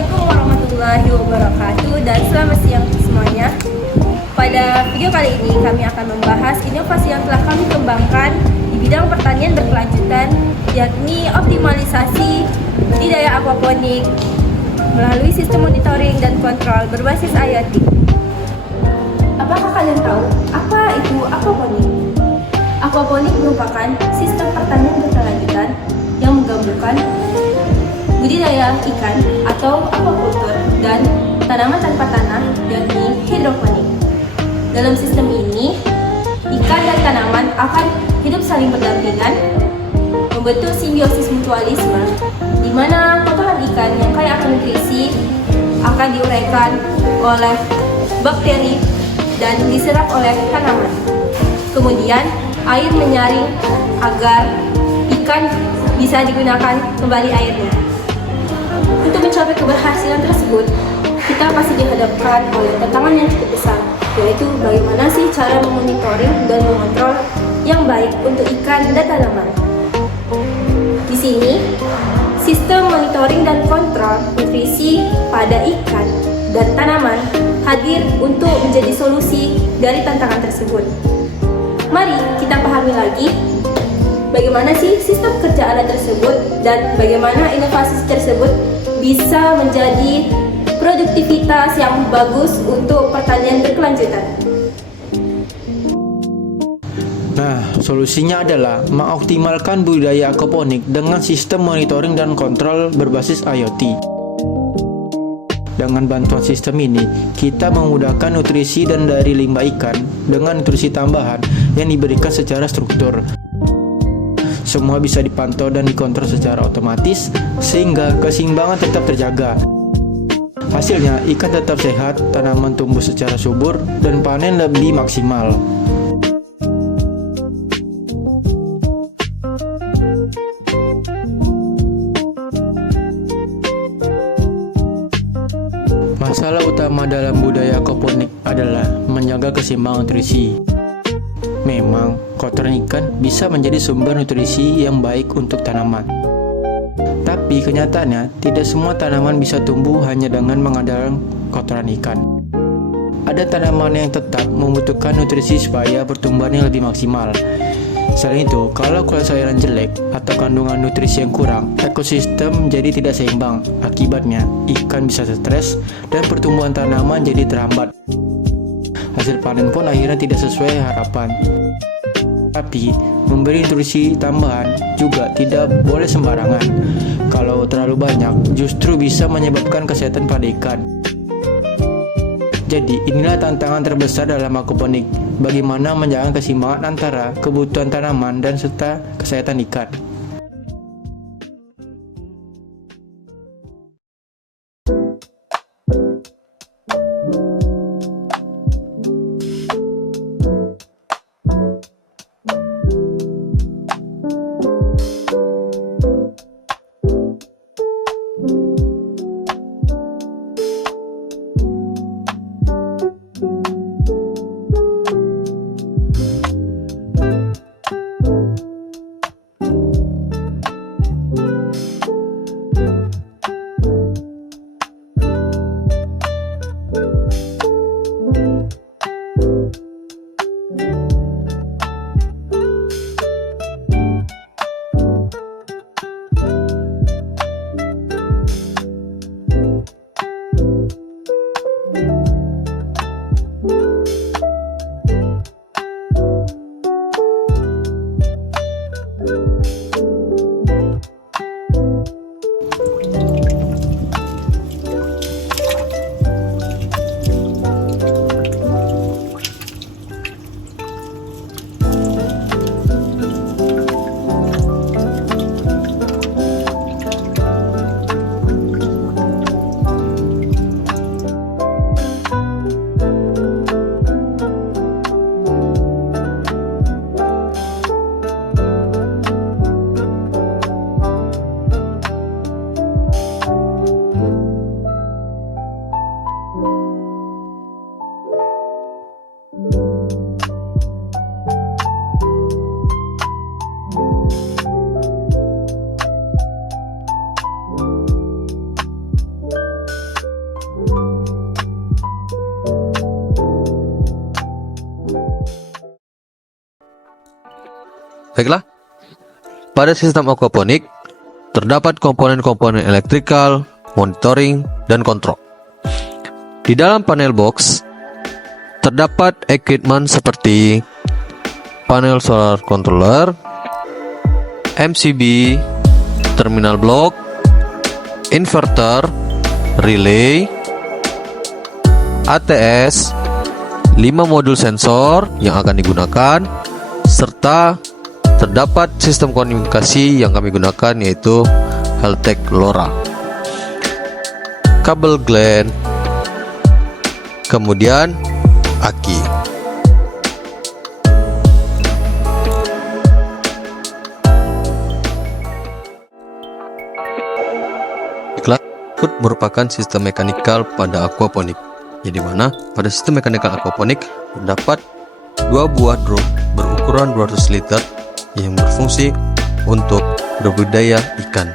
Assalamualaikum warahmatullahi wabarakatuh dan selamat siang semuanya. Pada video kali ini kami akan membahas inovasi yang telah kami kembangkan di bidang pertanian berkelanjutan, yakni optimalisasi budidaya aquaponik melalui sistem monitoring dan kontrol berbasis IoT. Apakah kalian tahu apa itu aquaponik? Aquaponik merupakan sistem pertanian berkelanjutan yang menggabungkan budidaya ikan atau aquaculture dan tanaman tanpa tanah, yakni hidroponik. Dalam sistem ini, ikan dan tanaman akan hidup saling berdampingan, membentuk simbiosis mutualisme, di mana kotoran ikan yang kaya akan nutrisi akan diuraikan oleh bakteri dan diserap oleh tanaman. Kemudian, air menyaring agar ikan bisa digunakan kembali airnya. Untuk mencapai keberhasilan tersebut, kita pasti dihadapkan oleh tantangan yang cukup besar, yaitu bagaimana sih cara memonitoring dan mengontrol yang baik untuk ikan dan tanaman. Di sini, sistem monitoring dan kontrol nutrisi pada ikan dan tanaman hadir untuk menjadi solusi dari tantangan tersebut. Mari kita pahami lagi bagaimana sih sistem kerja alat tersebut dan bagaimana inovasi tersebut bisa menjadi produktivitas yang bagus untuk pertanian berkelanjutan. Nah, solusinya adalah mengoptimalkan budidaya aquaponik dengan sistem monitoring dan kontrol berbasis IoT. Dengan bantuan sistem ini, kita memudahkan nutrisi dan dari limbah ikan dengan nutrisi tambahan yang diberikan secara struktur. Semua bisa dipantau dan dikontrol secara otomatis sehingga keseimbangan tetap terjaga. Hasilnya, ikan tetap sehat, tanaman tumbuh secara subur, dan panen lebih maksimal. Masalah utama dalam budaya aquaponik adalah menjaga keseimbangan nutrisi. Memang, kotoran ikan bisa menjadi sumber nutrisi yang baik untuk tanaman. Tapi kenyataannya, tidak semua tanaman bisa tumbuh hanya dengan mengandalkan kotoran ikan. Ada tanaman yang tetap membutuhkan nutrisi supaya pertumbuhannya lebih maksimal. Selain itu, kalau kualitas cairan jelek atau kandungan nutrisi yang kurang, ekosistem jadi tidak seimbang. Akibatnya, ikan bisa stres dan pertumbuhan tanaman jadi terhambat. Hasil panen pun akhirnya tidak sesuai harapan. Tapi, memberi nutrisi tambahan juga tidak boleh sembarangan. Kalau terlalu banyak, justru bisa menyebabkan kesehatan pada ikan. Jadi, inilah tantangan terbesar dalam aquaponik. Bagaimana menjaga keseimbangan antara kebutuhan tanaman dan serta kesehatan ikan. Baiklah, pada sistem aquaponik terdapat komponen-komponen elektrikal, monitoring, dan kontrol. Di dalam panel box terdapat equipment seperti panel solar controller, MCB, terminal block, inverter, relay, ATS, 5 modul sensor yang akan digunakan, serta terdapat sistem komunikasi yang kami gunakan yaitu Haltech LoRa, kabel GLAN, kemudian aki. Ikut merupakan sistem mekanikal pada aquaponik, di mana pada sistem mekanikal aquaponik terdapat 2 buah drum berukuran 200 liter yang berfungsi untuk berbudidaya ikan.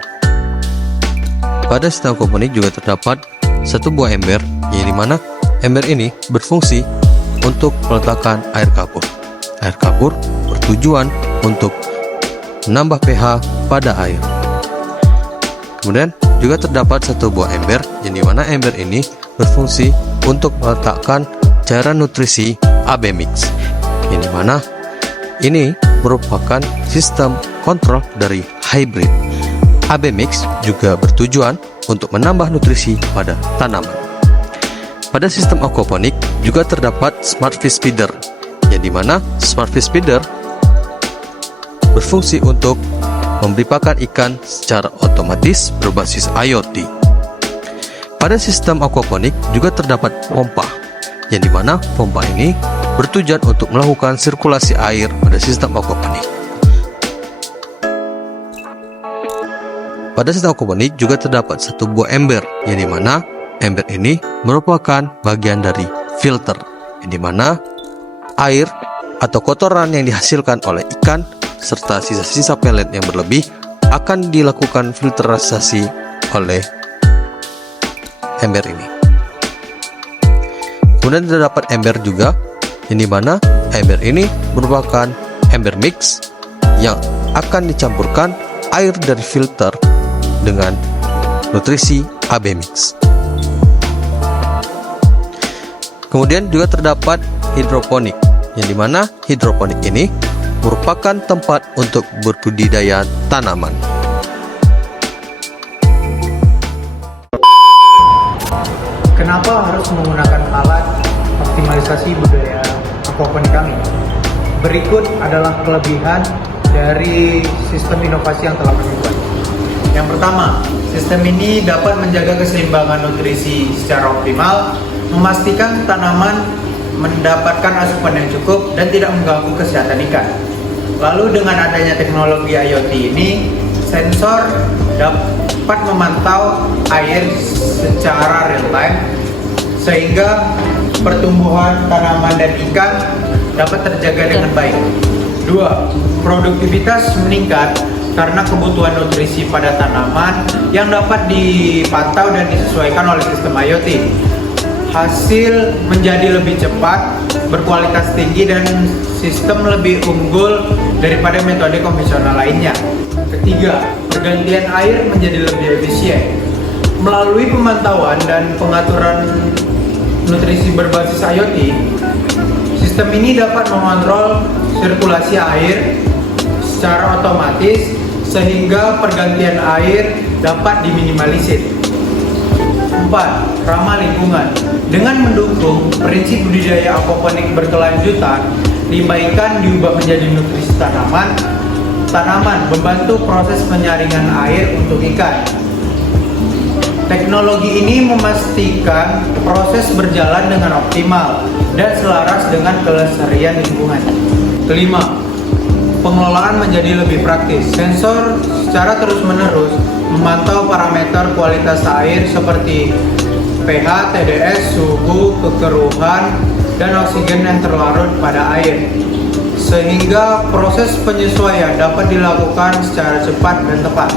Pada sistem aquaponik juga terdapat 1 buah ember, yang dimana ember ini berfungsi untuk meletakkan air kapur. Air kapur bertujuan untuk menambah pH pada air. Kemudian juga terdapat 1 buah ember, yang dimana ember ini berfungsi untuk meletakkan cairan nutrisi AB Mix, yang dimana ini merupakan sistem kontrol dari hybrid. AB Mix juga bertujuan untuk menambah nutrisi pada tanaman. Pada sistem aquaponik juga terdapat Smart Fish Feeder, yang dimana Smart Fish Feeder berfungsi untuk memberi pakan ikan secara otomatis berbasis IoT. Pada sistem aquaponik juga terdapat pompa, yang dimana pompa ini bertujuan untuk melakukan sirkulasi air pada sistem aquaponik. Pada sistem aquaponik juga terdapat 1 buah ember, yang dimana ember ini merupakan bagian dari filter, yang dimana air atau kotoran yang dihasilkan oleh ikan serta sisa-sisa pelet yang berlebih akan dilakukan filterisasi oleh ember ini. Kemudian terdapat ember juga, yang dimana ember ini merupakan ember mix yang akan dicampurkan air dari filter dengan nutrisi AB Mix. Kemudian juga terdapat hidroponik, yang dimana hidroponik ini merupakan tempat untuk berbudidaya tanaman. Kenapa harus menggunakan alat optimalisasi budaya aquaponik kami? Berikut adalah kelebihan dari sistem inovasi yang telah kami buat. Yang pertama, sistem ini dapat menjaga keseimbangan nutrisi secara optimal, memastikan tanaman mendapatkan asupan yang cukup dan tidak mengganggu kesehatan ikan. Lalu dengan adanya teknologi IoT ini, sensor dapat memantau air secara real time sehingga pertumbuhan tanaman dan ikan dapat terjaga dengan baik. 2. Produktivitas meningkat karena kebutuhan nutrisi pada tanaman yang dapat dipantau dan disesuaikan oleh sistem IoT. Hasil menjadi lebih cepat, berkualitas tinggi, dan sistem lebih unggul daripada metode konvensional lainnya. Ketiga, pergantian air menjadi lebih efisien. Melalui pemantauan dan pengaturan nutrisi berbasis IoT, sistem ini dapat mengontrol sirkulasi air secara otomatis sehingga pergantian air dapat diminimalisir. 4. Ramah lingkungan. Dengan mendukung prinsip budidaya aquaponik berkelanjutan, limbah ikan diubah menjadi nutrisi tanaman, membantu proses penyaringan air untuk ikan. Teknologi ini memastikan proses berjalan dengan optimal dan selaras dengan kelestarian lingkungan. Kelima, pengelolaan menjadi lebih praktis. Sensor secara terus-menerus memantau parameter kualitas air seperti pH, TDS, suhu, kekeruhan, dan oksigen yang terlarut pada air, sehingga proses penyesuaian dapat dilakukan secara cepat dan tepat.